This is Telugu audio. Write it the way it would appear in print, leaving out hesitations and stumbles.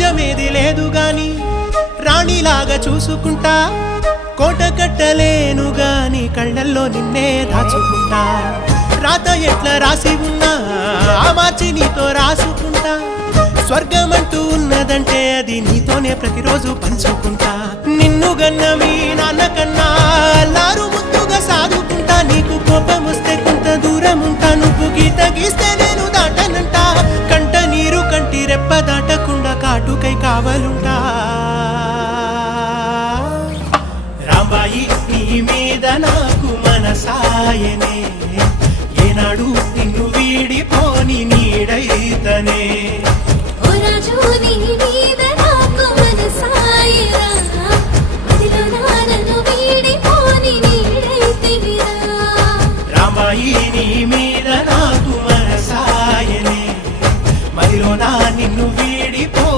రాజ్యమేది లేదు గాని రాణిలాగా చూసుకుంటా, కోట కట్టలేను గాని కళ్ళల్లో నిన్నే దాచుకుంటా. రాత ఎట్లా రాసి ఉన్నా ఆ మార్చి నీతో రాసుకుంటా. స్వర్గమంటూ ఉన్నదంటే అది నీతోనే ప్రతిరోజు పంచుకుంటా. నిన్ను గన్న మీ నాన్న కన్నా అల్లారు ముద్దుగా సాదుకుంటా. నీకు కోపం వస్తే కొంత దూరం ఉంటా, నువ్వు గీత గీస్తే నేను దాటనంటా. కంట నీరు కంటి రెప్ప దాటకుండా కాటుకై కావలుంటా. రాంబాయి నీ మీద నాకు మనసాయనే, ఏనాడు నిన్ను వీడిపోని నీడైతనే. ఓ రాజు నీ